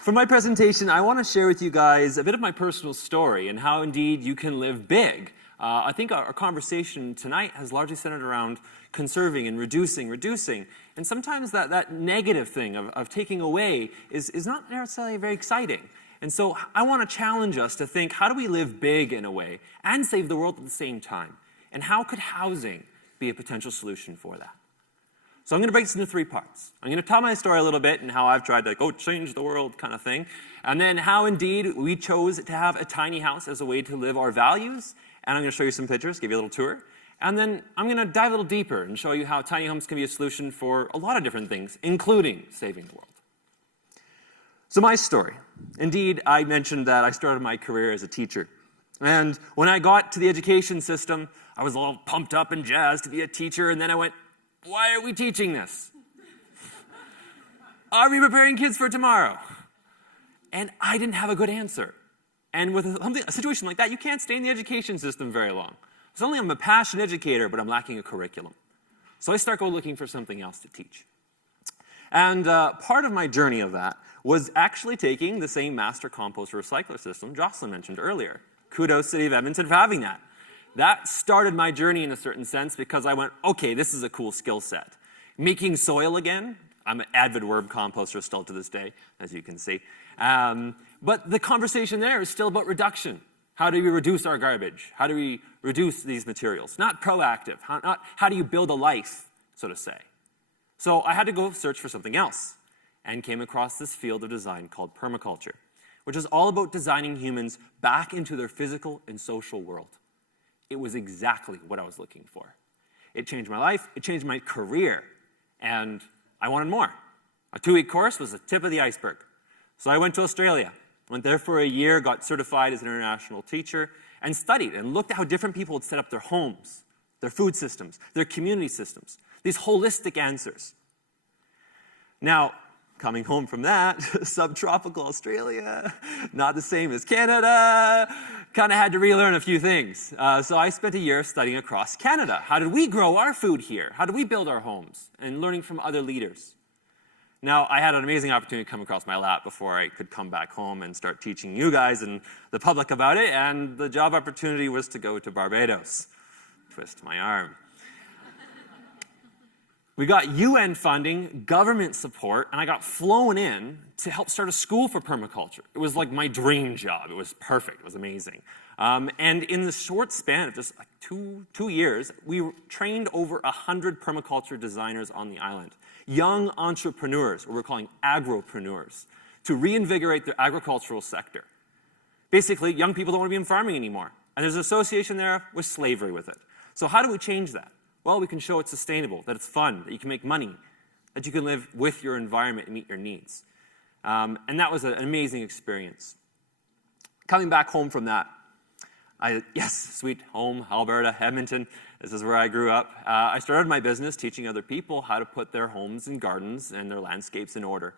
For my presentation, I want to share with you guys a bit of my personal story and how indeed you can live big. I think our conversation tonight has largely centered around conserving and reducing. And sometimes that negative thing of taking away is not necessarily very exciting. And so I want to challenge us to think, how do we live big in a way and save the world at the same time? And how could housing be a potential solution for that? So I'm going to break this into 3 parts. I'm going to tell my story a little bit and how I've tried to change the world kind of thing. And then how indeed we chose to have a tiny house as a way to live our values. And I'm going to show you some pictures, give you a little tour. And then I'm going to dive a little deeper and show you how tiny homes can be a solution for a lot of different things, including saving the world. So my story. Indeed, I mentioned that I started my career as a teacher. And when I got to the education system, I was all pumped up and jazzed to be a teacher. And then I went, why are we teaching this? Are we preparing kids for tomorrow? And I didn't have a good answer. And with a situation like that, you can't stay in the education system very long. Suddenly I'm a passionate educator, but I'm lacking a curriculum. So I start looking for something else to teach. And part of my journey of that was actually taking the same master composter recycler system Jocelyn mentioned earlier. Kudos, City of Edmonton, for having that. That started my journey in a certain sense because I went, okay, this is a cool skill set. Making soil again. I'm an avid worm composter still to this day, as you can see. But the conversation there is still about reduction. How do we reduce our garbage? How do we reduce these materials? Not proactive. How do you build a life, so to say? So I had to go search for something else and came across this field of design called permaculture, which is all about designing humans back into their physical and social world. It was exactly what I was looking for. It changed my life, it changed my career, and I wanted more. A 2-week course was the tip of the iceberg. So I went to Australia, went there for a year, got certified as an international teacher, and studied and looked at how different people had set up their homes, their food systems, their community systems, these holistic answers. Now, coming home from that, subtropical Australia, not the same as Canada, kind of had to relearn a few things. So I spent a year studying across Canada. How did we grow our food here? How do we build our homes? And learning from other leaders. Now, I had an amazing opportunity to come across my lap before I could come back home and start teaching you guys and the public about it, and the job opportunity was to go to Barbados. Twist my arm. We got UN funding, government support, and I got flown in to help start a school for permaculture. It was like my dream job. It was perfect. It was amazing. And in the short span of just like two years, we trained over 100 permaculture designers on the island. Young entrepreneurs, or we're calling agropreneurs, to reinvigorate their agricultural sector. Basically, young people don't want to be in farming anymore. And there's an association there with slavery with it. So how do we change that? Well, we can show it's sustainable, that it's fun, that you can make money, that you can live with your environment and meet your needs. And that was an amazing experience. Coming back home from that, yes, sweet home, Alberta, Edmonton, this is where I grew up. I started my business teaching other people how to put their homes and gardens and their landscapes in order.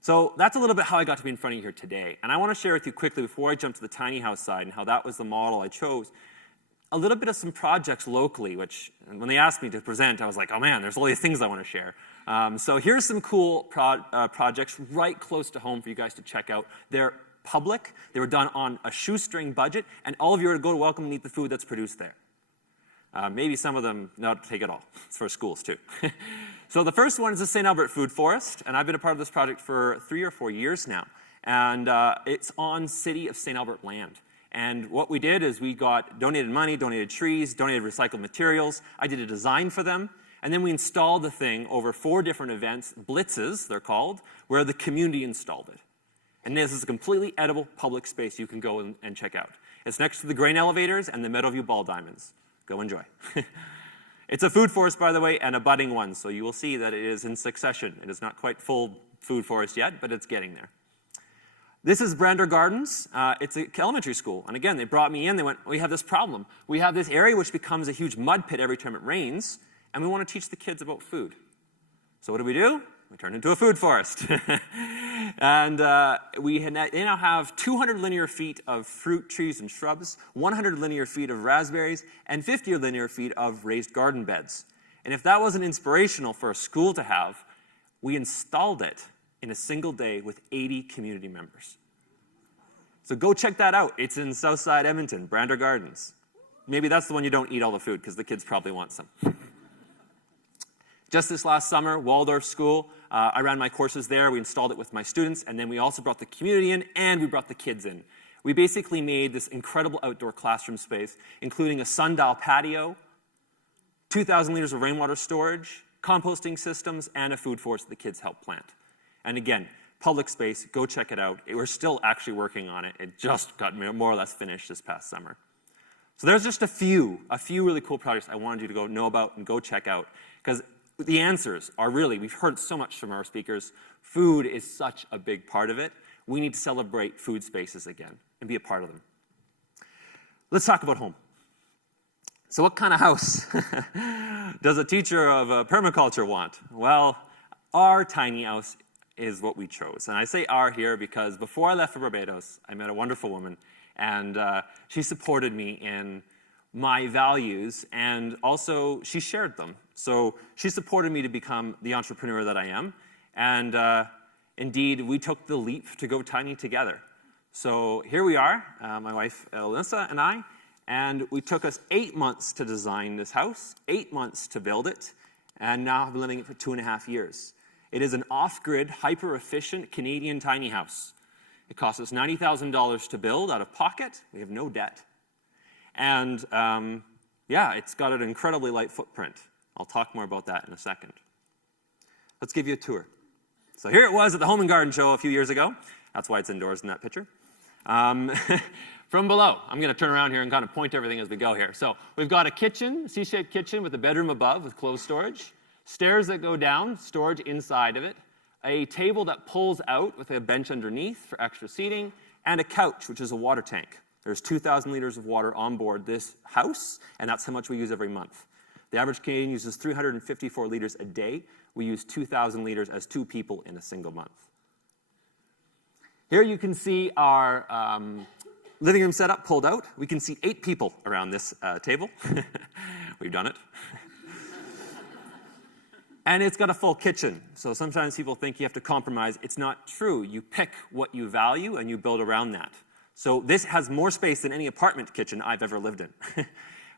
So that's a little bit how I got to be in front of you here today. And I want to share with you quickly before I jump to the tiny house side and how that was the model I chose, a little bit of some projects locally, which when they asked me to present, I was like, oh man, there's all these things I want to share. So here's some cool projects right close to home for you guys to check out. They're public, they were done on a shoestring budget, and all of you are to go to welcome and eat the food that's produced there. Maybe some of them not take it all. It's for schools too. So the first one is the St. Albert Food Forest, and I've been a part of this project for 3 or 4 years now. And it's on City of St. Albert land. And what we did is we got donated money, donated trees, donated recycled materials. I did a design for them. And then we installed the thing over 4 different events, blitzes they're called, where the community installed it. And this is a completely edible public space you can go and check out. It's next to the grain elevators and the Meadowview ball diamonds. Go enjoy. It's a food forest, by the way, and a budding one. So you will see that it is in succession. It is not quite full food forest yet, but it's getting there. This is Brander Gardens. It's an elementary school. And again, they brought me in. They went, we have this problem. We have this area which becomes a huge mud pit every time it rains, and we want to teach the kids about food. So what do? We turned into a food forest. And they now have 200 linear feet of fruit, trees, and shrubs, 100 linear feet of raspberries, and 50 linear feet of raised garden beds. And if that wasn't inspirational for a school to have, we installed it in a single day with 80 community members. So go check that out. It's in Southside Edmonton, Brander Gardens. Maybe that's the one you don't eat all the food because the kids probably want some. Just this last summer, Waldorf School, I ran my courses there. We installed it with my students, and then we also brought the community in, and we brought the kids in. We basically made this incredible outdoor classroom space, including a sundial patio, 2,000 liters of rainwater storage, composting systems, and a food forest that the kids helped plant. And again, public space, go check it out. We're still actually working on it. It just got more or less finished this past summer. So there's just a few really cool projects I wanted you to go know about and go check out. Because the answers are really, we've heard so much from our speakers, food is such a big part of it. We need to celebrate food spaces again and be a part of them. Let's talk about home. So what kind of house does a teacher of permaculture want? Well, our tiny house is what we chose. And I say our here because before I left for Barbados, I met a wonderful woman, and she supported me in my values, and also she shared them. So she supported me to become the entrepreneur that I am, and indeed, we took the leap to go tiny together. So here we are, my wife Alyssa and I, and we took us 8 months to design this house, 8 months to build it, and now I've been living it for 2.5 years. It is an off-grid, hyper-efficient Canadian tiny house. It cost us $90,000 to build out of pocket. We have no debt. And yeah, it's got an incredibly light footprint. I'll talk more about that in a second. Let's give you a tour. So here it was at the Home and Garden Show a few years ago. That's why it's indoors in that picture. From below, I'm going to turn around here and kind of point everything as we go here. So we've got a kitchen, C-shaped kitchen with a bedroom above with closed storage, stairs that go down, storage inside of it, a table that pulls out with a bench underneath for extra seating, and a couch, which is a water tank. There's 2,000 liters of water on board this house, and that's how much we use every month. The average Canadian uses 354 liters a day. We use 2,000 liters as 2 people in a single month. Here you can see our living room setup pulled out. We can see 8 people around this table. We've done it. And it's got a full kitchen. So sometimes people think you have to compromise. It's not true. You pick what you value and you build around that. So this has more space than any apartment kitchen I've ever lived in.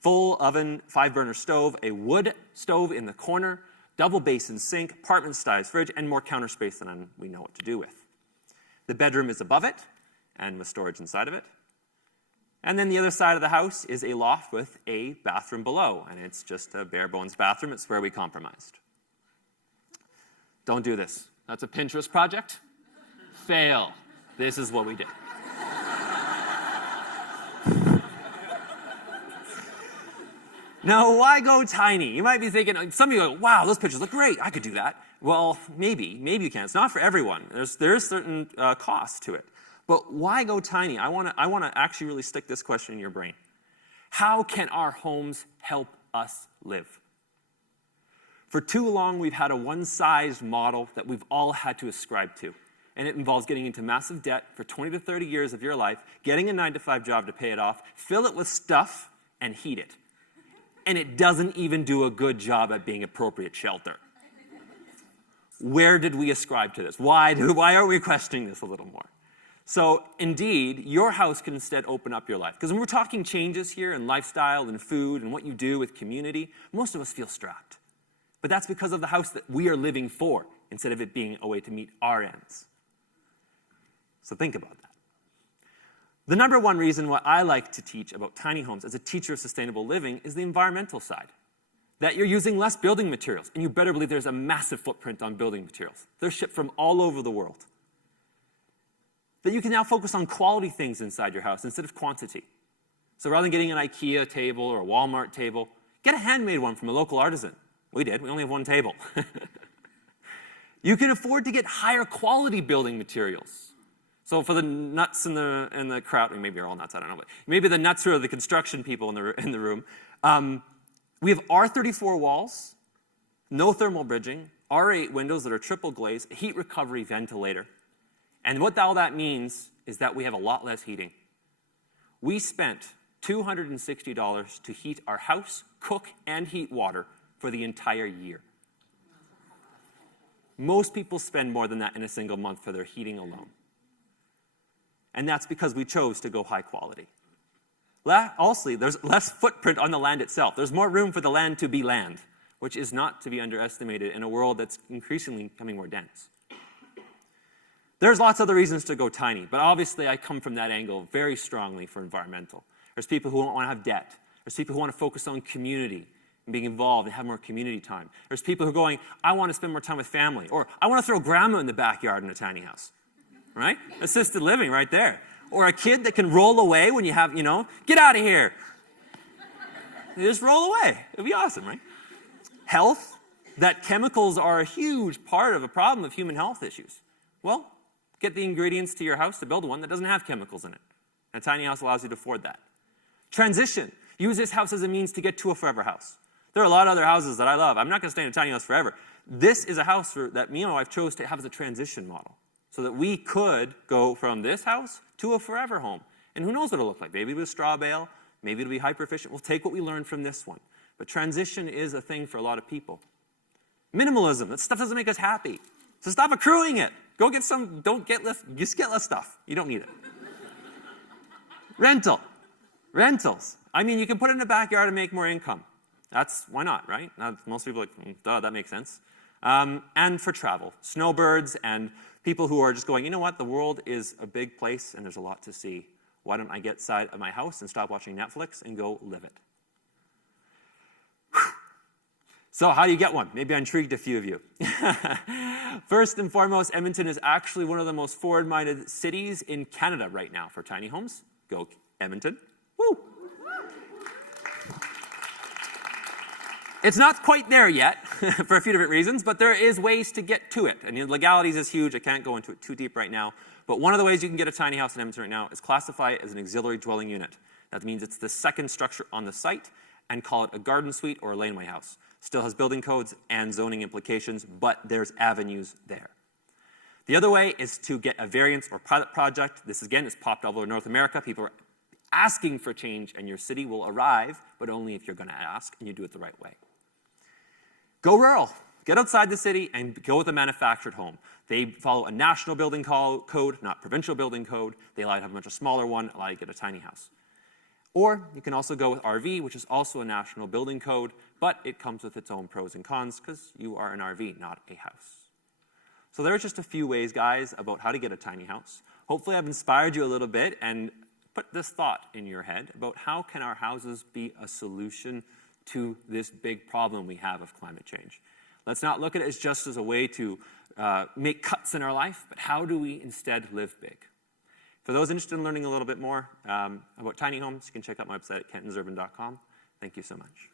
Full oven, 5-burner stove, a wood stove in the corner, double basin sink, apartment-sized fridge, and more counter space than we know what to do with. The bedroom is above it, and with storage inside of it. And then the other side of the house is a loft with a bathroom below, and it's just a bare-bones bathroom. It's where we compromised. Don't do this. That's a Pinterest project. Fail. This is what we did. Now, why go tiny? You might be thinking, some of you go, wow, those pictures look great. I could do that. Well, maybe you can. It's not for everyone. There's certain costs to it. But why go tiny? I want to actually really stick this question in your brain. How can our homes help us live? For too long, we've had a one-size model that we've all had to ascribe to. And it involves getting into massive debt for 20 to 30 years of your life, getting a 9-to-5 job to pay it off, fill it with stuff, and heat it. And it doesn't even do a good job at being appropriate shelter. Where did we ascribe to this? Why are we questioning this a little more? So indeed, your house can instead open up your life. Because when we're talking changes here in lifestyle and food and what you do with community, most of us feel strapped. But that's because of the house that we are living for, instead of it being a way to meet our ends. So think about that. The number one reason why I like to teach about tiny homes as a teacher of sustainable living is the environmental side. That you're using less building materials, and you better believe there's a massive footprint on building materials. They're shipped from all over the world. That you can now focus on quality things inside your house instead of quantity. So rather than getting an IKEA table or a Walmart table, get a handmade one from a local artisan. We did. We only have one table. You can afford to get higher quality building materials. So for the nuts in the crowd, and maybe you're all nuts, I don't know, but maybe the nuts who are the construction people in the room, we have R34 walls, no thermal bridging, R8 windows that are triple glazed, a heat recovery ventilator. And what all that means is that we have a lot less heating. We spent $260 to heat our house, cook, and heat water for the entire year. Most people spend more than that in a single month for their heating alone. And that's because we chose to go high quality. Also, there's less footprint on the land itself. There's more room for the land to be land, which is not to be underestimated in a world that's increasingly becoming more dense. There's lots of other reasons to go tiny, but obviously I come from that angle very strongly for environmental. There's people who don't want to have debt. There's people who want to focus on community and being involved and have more community time. There's people who are going, I want to spend more time with family, or I want to throw grandma in the backyard in a tiny house, right? Assisted living right there. Or a kid that can roll away when you have, get out of here. You just roll away. It'd be awesome, right? Health, that chemicals are a huge part of a problem of human health issues. Well, get the ingredients to your house to build one that doesn't have chemicals in it. And a tiny house allows you to afford that. Transition. Use this house as a means to get to a forever house. There are a lot of other houses that I love. I'm not going to stay in a tiny house forever. This is a house that me and my wife chose to have as a transition model so that we could go from this house to a forever home. And who knows what it'll look like. Maybe it'll be a straw bale. Maybe it'll be hyper efficient. We'll take what we learned from this one. But transition is a thing for a lot of people. Minimalism. That stuff doesn't make us happy. So stop accruing it. Go get some, just get less stuff. You don't need it. Rentals. I mean, you can put it in the backyard and make more income. Why not, right? Most people are like, duh, that makes sense. And for travel. Snowbirds and people who are just going, you know what, the world is a big place and there's a lot to see. Why don't I get outside of my house and stop watching Netflix and go live it? So how do you get one? Maybe I intrigued a few of you. First and foremost, Edmonton is actually one of the most forward-minded cities in Canada right now for tiny homes. Go Edmonton. Woo! It's not quite there yet for a few different reasons, but there is ways to get to it. And the legalities is huge. I can't go into it too deep right now. But one of the ways you can get a tiny house in Edmonton right now is classify it as an auxiliary dwelling unit. That means it's the second structure on the site and call it a garden suite or a laneway house. Still has building codes and zoning implications, but there's avenues there. The other way is to get a variance or pilot project. This, again, is popped all over North America. People are asking for change, and your city will arrive, but only if you're going to ask and you do it the right way. Go rural. Get outside the city and go with a manufactured home. They follow a national building code, not provincial building code. They allow you to have a much smaller one, allow you to get a tiny house. Or you can also go with RV, which is also a national building code, but it comes with its own pros and cons because you are an RV, not a house. So there are just a few ways, guys, about how to get a tiny house. Hopefully I've inspired you a little bit and put this thought in your head about how can our houses be a solution to this big problem we have of climate change. Let's not look at it as just as a way to make cuts in our life, but how do we instead live big? For those interested in learning a little bit more about tiny homes, you can check out my website at kentonzerbin.com. Thank you so much.